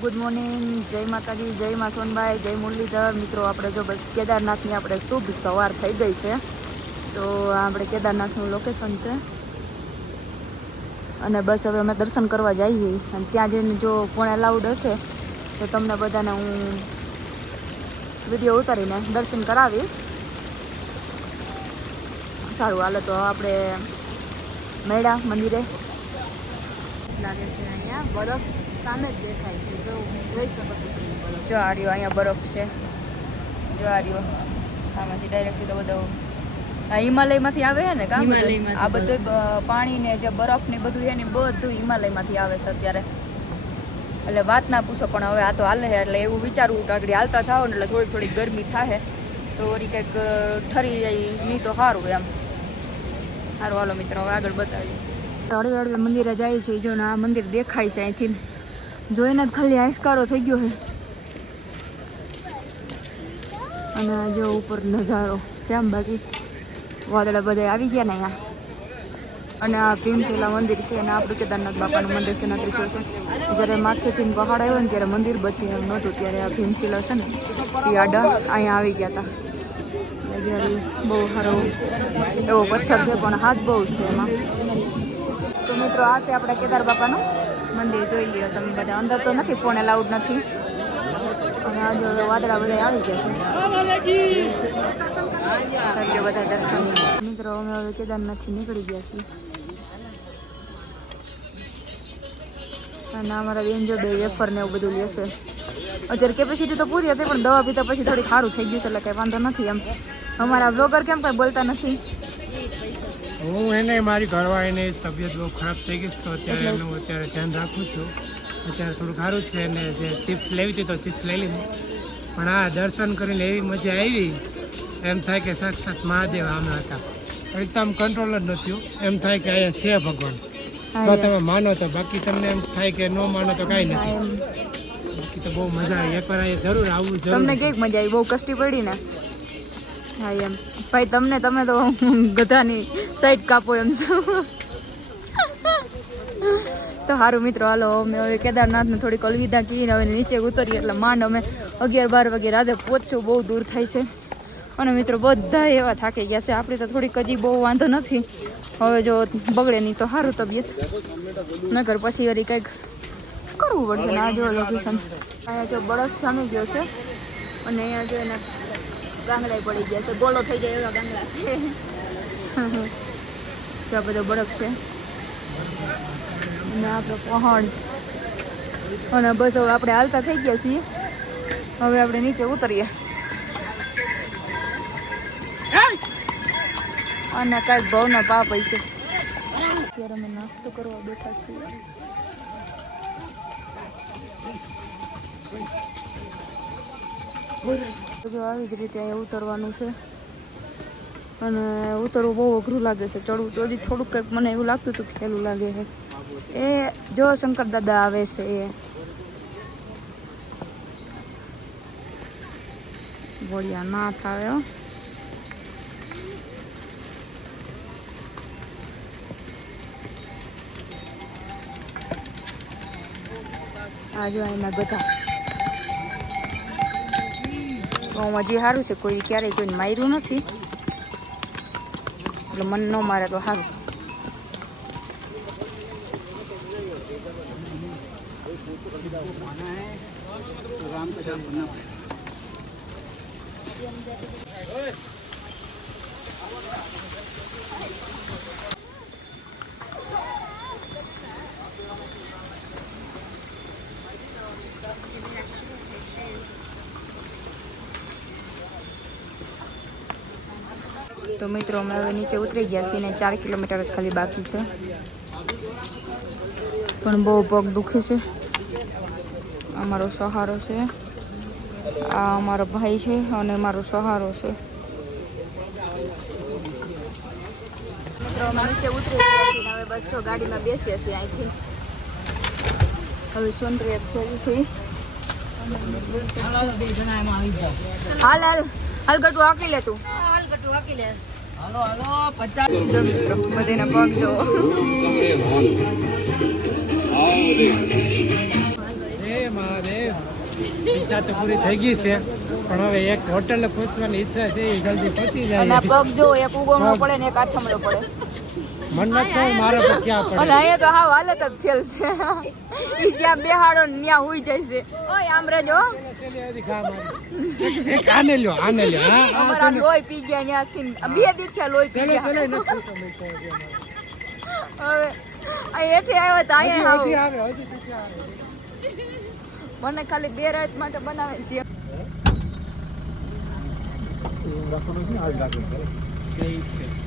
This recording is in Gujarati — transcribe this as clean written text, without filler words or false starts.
ગુડ મોર્નિંગ, જય માતાજી, જય માં સોનભાઈ, જય મુરલીધર. મિત્રો આપણે જો બસ કેદારનાથની આપણે શુભ સવાર થઈ ગઈ છે. તો આપણે કેદારનાથનું લોકેશન છે અને બસ હવે અમે દર્શન કરવા જઈએ. અને ત્યાં જઈને જો ફોન અલાઉડ હશે તો તમને બધાને હું વિડીયો ઉતારીને દર્શન કરાવીશ. સારું, હાલો તો આપણે મેળા મંદિરે લાગે છે. અહીંયા બરફ સામે જ દેખાય છે, જો જોઈ શકો છો. જો આ રહ્યો અહીંયા બરફ છે, જો આ રહ્યો સામેથી ડાયરેક્ટલી. તો બધો હિમાલયમાંથી આવે છે ને કામ, આ બધું પાણી ને જે બરફ ને બધું છે ને બધું હિમાલયમાંથી આવે છે અત્યારે. એટલે વાત ના પૂછો, પણ હવે આ તો હાલે છે એટલે એવું વિચારવું કે આગળ હાલતા થાવ ને એટલે થોડીક થોડીક ગરમી થાય તો વળી કંઈક ઠરી જાય નહીં તો સારું એમ. સારું, હાલો મિત્રો હવે આગળ બતાવીએ. હળવે હળવે મંદિરે જાય છે. જો ને આ મંદિર દેખાય છે અહીંથી, જોઈને જ ખાલી આંસકારો થઈ ગયો છે. અને જો ઉપર નજારો કેમ, બાકી વાદળા બધા આવી ગયા ને અહીંયા. અને આ ભીમશિલા મંદિર છે અને આપણું કેદારનાથ બાપાનું મંદિર છે. ત્રિશુલ છે. જ્યારે માથેથી પહાડ આવ્યો ને ત્યારે મંદિર બચી એમ નહોતું, ત્યારે આ ભીમશિલા છે ને એ આડા અહીંયા આવી ગયા હતા. બહુ સારો એવો પથ્થર છે, પણ હાથ બહુ છે એમાં. તો મિત્રો આ છે આપણા કેદાર બાપાનું મંદિર, જોઈ લ્યો તમે બધા. અંદર તો નથી, ફોન અલાઉડ નથી. અને આજે હવે વાદળા બધા આવી ગયા છે, બધા દર્શન. મિત્રો અમે હવે કેદારનાથથી નીકળી ગયા છીએ. અને અમારા બેન જો બે વેફર ને એવું બધું લેશે. અત્યારે કેપેસિટી તો પૂરી હતી, પણ દવા પીતા પછી થોડીક સારું થઈ ગયું છે, એટલે કંઈ વાંધો નથી એમ. અમારા બ્લોગર કેમ કંઈ બોલતા નથી. હું એને મારી ઘરવાળીની તબિયત બહુ ખરાબ થઈ ગઈ, તો અત્યારે એનું ધ્યાન રાખું છું. અત્યારે થોડું સારું જ છે. અને જે ચિપ્સ લેવી હતી તો ચિપ્સ લઈ લીધી. પણ આ દર્શન કરીને એવી મજા આવી, એમ થાય કે સાક્ષાત મહાદેવ આમ હતા. એકદમ કંટ્રોલ જ નથી. એમ થાય કે અહીંયા છે ભગવાન. તો તમે માનો તો, બાકી તમને એમ થાય કે ન માનો તો કાંઈ નથી. બાકી તો બહુ મજા આવી. એકવાર અહીંયા જરૂર આવવું. તમને કેવી મજા આવી? બહુ કષ્ટી પડી ને? હા એમ ભાઈ, તમે તો ગધાની સાઈડ કાપો એમ છો. તો સારું મિત્રો, હાલો અમે હવે કેદારનાથને થોડીક અલવિદા કહીને હવે નીચે ઉતરીએ. એટલે માંડ અમે 11-12 વાગે રાતે પહોંચશું. બહુ દૂર થાય છે. અને મિત્રો બધા એવા થાકી ગયા છે. આપણી તો થોડીક હજી બહુ વાંધો નથી. હવે જો બગડે નહીં તો સારું તબિયત, નકર પછી વળી કંઈક કરવું પડશે. ને આ જો લોકેશન અહીંયા જો બરફ જામી ગયો છે. અને અહીંયા જો એને ગાંગડા પડી ગયા છે, ગોળો થઈ જાય એવા ગાંગડા છે. ત્યાં બધો બરફ છે અને આપણે પહાડ. અને બસ હવે આપણે હાલતા થઈ ગયા છીએ. હવે આપણે નીચે ઉતરીએ અને કાંઈક ભાવના પાપ હોય છે. અત્યારે અમે નાસ્તો કરવા બેઠા છીએ. જો આવી જ રીતે અહીંયા ઉતરવાનું છે. અને ઉતરવું બહુ અઘરું લાગે છે. ચડવું તો હજી થોડુંક કંઈક મને એવું લાગતું હતું કે સહેલું લાગે છે. એ જો શંકર દાદા આવે છે એ બોળિયા ના થાય. આ જો એના બધા હજી સારું છે, કોઈ ક્યારેય કોઈને માર્યું નથી, એટલે મન ન મારે તો સારું. તો મિત્રો અમે હવે નીચે ઉતરી ગયા છીએ ને 4 કિલોમીટર જ ખાલી બાકી છે. પણ બહુ પગ દુખે છે. અમારો સહારો છે, આ અમારો ભાઈ છે અને મારો સહારો છે. મિત્રો અમે નીચે ઉતરી ગયા છીએ. હવે બસ જો ગાડીમાં બેસીએ છીએ અહીંથી. હવે સોનપ્રિય જઈએ છીએ. હાલ હાલ હાલ ગટુ હાકી લે તું. હાલો હાલો 50 જો મિત્રો બધાના પગ જો. હે મહાદેવ ઈચ્છા તો પૂરી થઈ ગઈ છે પણ હવે એક હોટલે પહોંચવાની ઈચ્છા છે એ જલ્દી પહોંચી અને આ જાય પગ જો એક ઉગમણો પડે ને એક આથમણો પડે મન નથી થાય મારે તો ક્યાં અને પડે અહીંયા તો હાવ હાલત જ ફેલ છે ઈ જ્યાં બેહાડો ને ત્યાં હુઈ જાય છે ઓય આમ રહેજો એક આને લ્યો હા અમારા લોહી પી ગયા ત્યાંથી બે દિવસ થયા લોહી પી ગયા હવે આ હેઠે આવ્યો તો અહીંયા આવો. મને ખાલી 2 રાત માટે બનાવે છે રાખવાનું છે આજ રાખવું